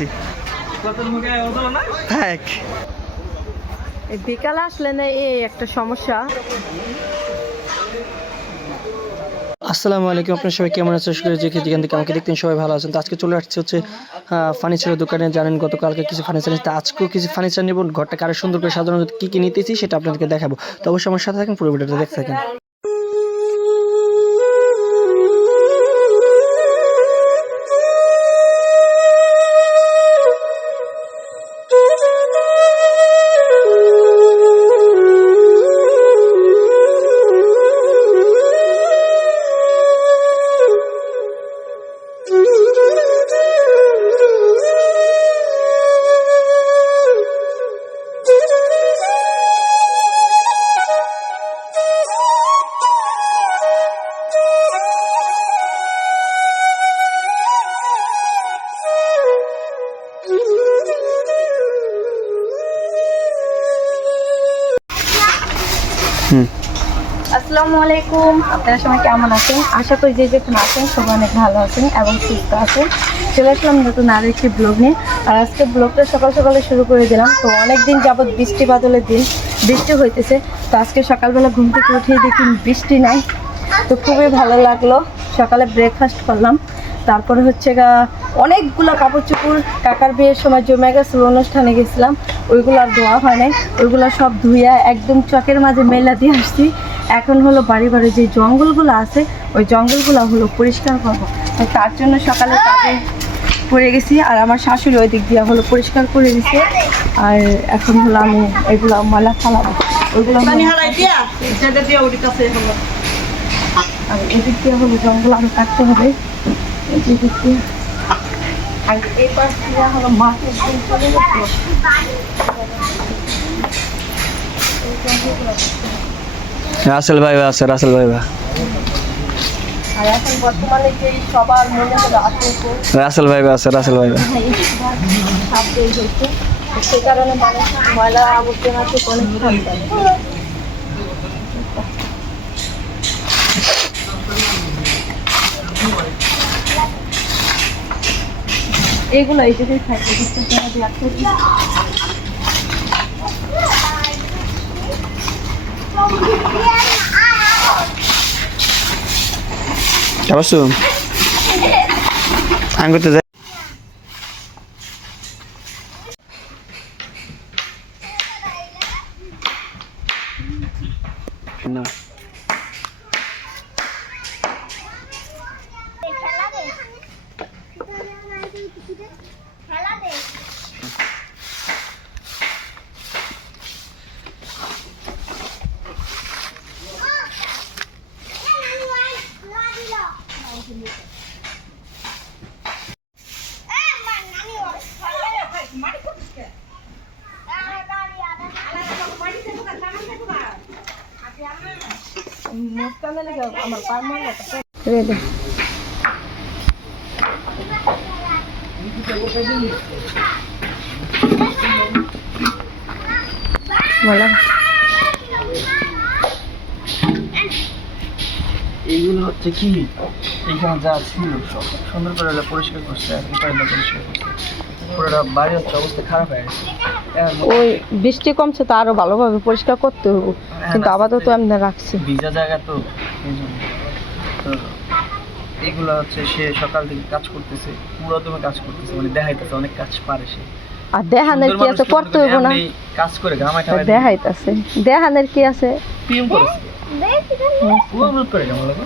গেছি। বিকালে আসলে না এই একটা সমস্যা। আসসালামু আলাইকুম, আপনার সবাই কেমন আছেন? আশা করি যেখান থেকে আমাকে দেখতেন সবাই ভালো আছেন। তো আজকে চলে আসছে হচ্ছে ফার্নিচারের দোকানে। জানেন গতকালকে কিছু ফার্নিচার নিতে, আজকেও কিছু ফার্নিচার নেব। ঘরটাকে আরো সুন্দর করে সাজানো কী কী নিতেছি সেটা আপনাদেরকে দেখাবো। তো অবশ্যই আমার সাথে থাকেন, পুরো ভিডিওটা দেখতে থাকেন। আসসালামু আলাইকুম, আপনারা সবাই কেমন আছেন? আশা করি যে যেখানে আছেন সবাই অনেক ভালো আছেন এবং সুস্থ আছেন। চলে আসলাম নতুন আরও একটি ব্লগ নিয়ে। আর আজকে ব্লগটা সকাল সকালে শুরু করে দিলাম। তো অনেক দিন যাবৎ বৃষ্টি বাদলের দিন, বৃষ্টি হইতেছে। তো আজকে সকালবেলা ঘুম থেকে উঠেই দেখি বৃষ্টি নাই। তো খুবই ভালো লাগলো। সকালে ব্রেকফাস্ট করলাম, তারপরে হচ্ছে অনেকগুলো কাপড় চোপড় কাকার বিয়ের সময় জমে গেছিলো, অনুষ্ঠানে গেছিলাম, ওইগুলো আর ধোয়া হয় নাই। ওইগুলো সব ধুইয়া একদম চকের মাঝে মেলা দিয়ে আসছি। এখন হলো বাড়ি বাড়ি যে জঙ্গলগুলো আছে ওই জঙ্গলগুলো হলো পরিষ্কার করবো। তো তার জন্য সকালে কাজে পড়ে গেছি। আর আমার শাশুড়ি ওই দিক দিয়ে হলো পরিষ্কার করে দিচ্ছে। আর এখন হলো আমি এগুলো ময়লা ফালাবো, ওইগুলো আর এদিক দিয়ে হলো জঙ্গল আরো কাটতে হবে। এদিক দিয়ে আর এই পাশ দিয়ে হলো মাছ চলে গেছে। রাসেল ভাই আছে, রাসেল ভাই আর এখন বর্তমানে যে সবার মনে হলো আছে, রাসেল ভাই আছে, রাসেল ভাই সাপ তৈরি হচ্ছে। সে কারণে মানুষ ময়লা আবর্জনা থেকে অনেক ঠান্ডা। এগুলো এই জায়গায় থাকবে, আঙ্গুতে যাই না। আমার পার রেডি। বললাম এইগুলো হচ্ছে কি, এইখানে যা ছিল সব সুন্দর করে পরিষ্কার করছে, পরিষ্কার করছে। পুরোটা বাড়ি হচ্ছে অবস্থা খারাপ হয়ে গেছে। ওই বৃষ্টি কমছে তো আরো ভালোভাবে পরিষ্কার করতে হবে, কিন্তু আপাতত এমনি রাখছি। ভিজা জায়গা তো এই জন্য। তো এইগুলো হচ্ছে সে সকাল থেকে কাজ করতেছে, পুরোদমে কাজ করতেছে, মানে দেখাইতেছে অনেক কাজ পারে সে। আর দেহানের কি আছে, করতে হইব না? কাজ করে ঘামায় খাওয়ায় দেখাইতেছে, দেহানের কি আছে? প্রেম করেছে ও অনুরোধ করে কেমন লাগে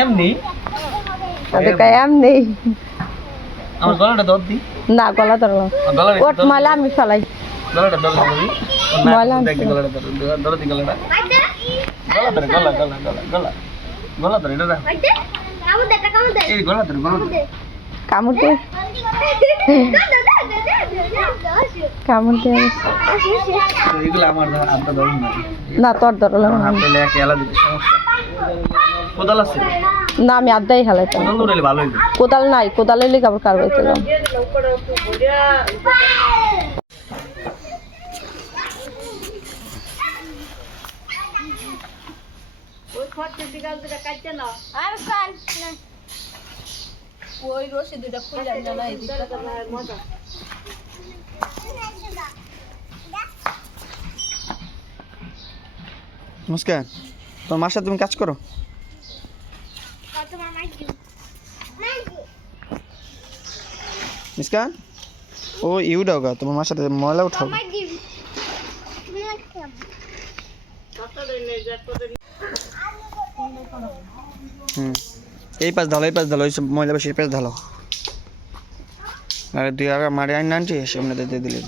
এমনি এমনি। আমার গলাটা দর দি না, গলা ধরো ওট ময়লা আমি ফেলাই। গলাটা দর দিবি, ময়লা দেখ গলাটা দর দি গলাটা গলা ধরে গলা গলা গলা গলা গলা ধরে এটা এই গলা ধরে কামড় দে, কামড় দে। এগুলো আমার আড্ডা ধরুন না, তোর ধরো হাত পেলে একে এলা দিতে সমস্যা। কোদাল আছে না, আমি আড্ডাই হালাইতাম। কোদাল ধরে ভালো হইবে। কোদাল নাই, কোদাল এলে আবার কারবাইতে যাও। ওই রশি দুটো খুলে না এদিকটা মজা মুস্কান তোমার মার সাথে তুমি কাজ করো মুস্কান ও ইউডাও গা তোমার মার সাথে ময়লা উঠাও এই পাশ ঢালো ওই সব ময়লা বেশি পাশ ঢালো আর দুই আর মারি আইন আনছি সামনে দিয়ে দিলে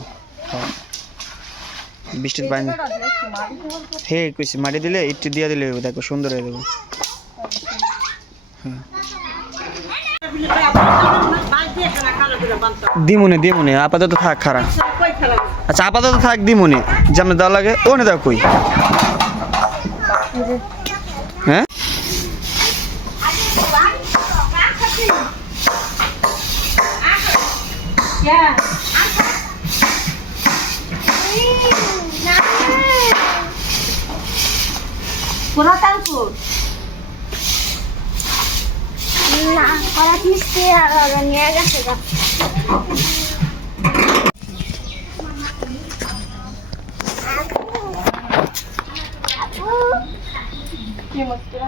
বৃষ্টির পানি হে কইছি মাটি দিলে একটু দিয়ে দিলে দেখো সুন্দর হয়ে যাবে দিমুনে আপাতত থাক খারাপ আচ্ছা আপাতত থাক দিমুনে যেমন দেওয়া লাগে ও না দেখো কই হ্যাঁ পুরো তালপুর না ওরা কিস্তি আর নিয়ে গেছে গা কি মুশকিল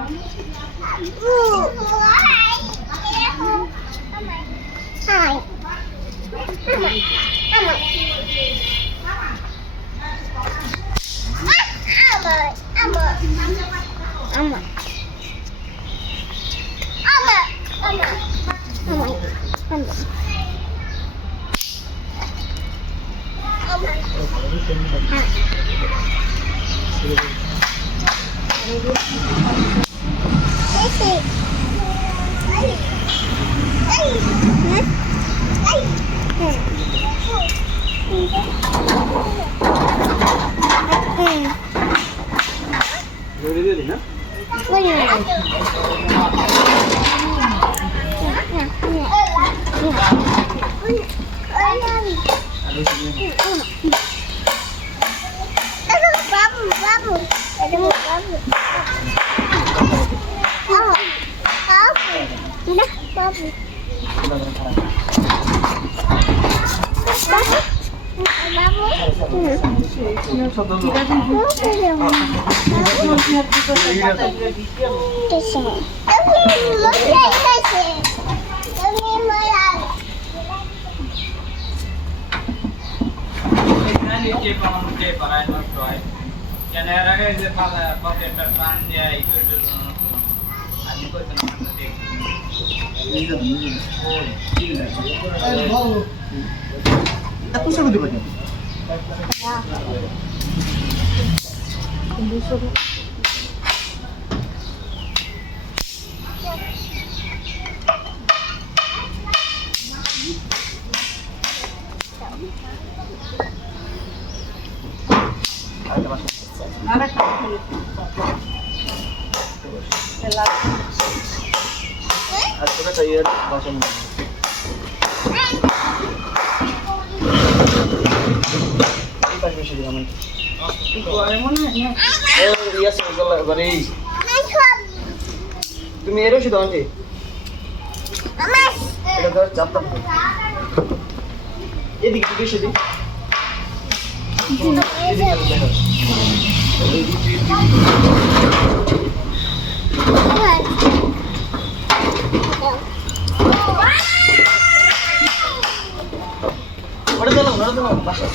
তুমি এরও শুধু আনছি এটা ধর চাপটা এদিকে থেকে সেদিক ওটা দিলাম বাসা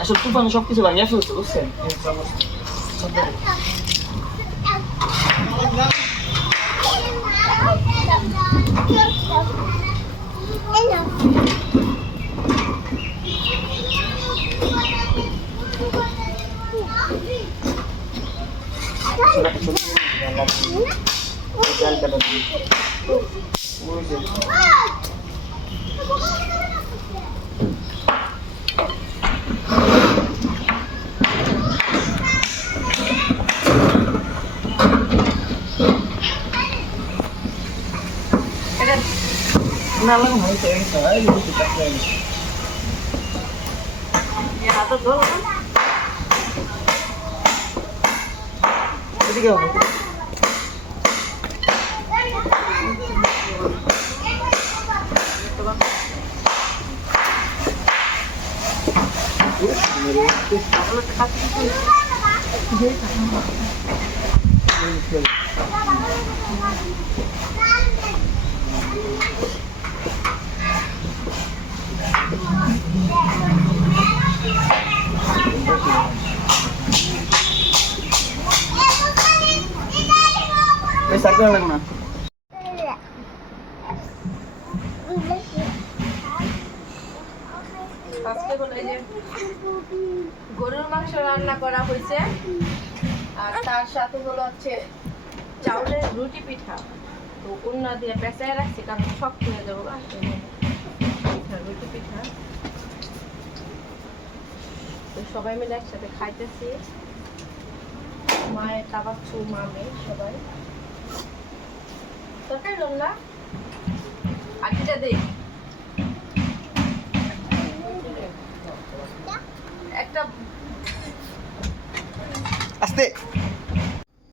আসলে তুফান সবকিছু ভাঙিয়ে ফেলছে বুঝছেন আজকে হলো এই যে গরুর মাংস রান্না করা হয়েছে আর তার সাথে হলো হচ্ছে চাউলের রুটি পিঠা। তো উন্না দিয়ে পেঁচায় রাখছি কারণ শক্ত হয়ে যাবো রুটি পিঠা। তো সবাই মিলে একসাথে খাইতেছি, মায়ের কাবাচ্ছু মামে সবাই। তরকারি রান্না আখিটা দেই একটা আস্তে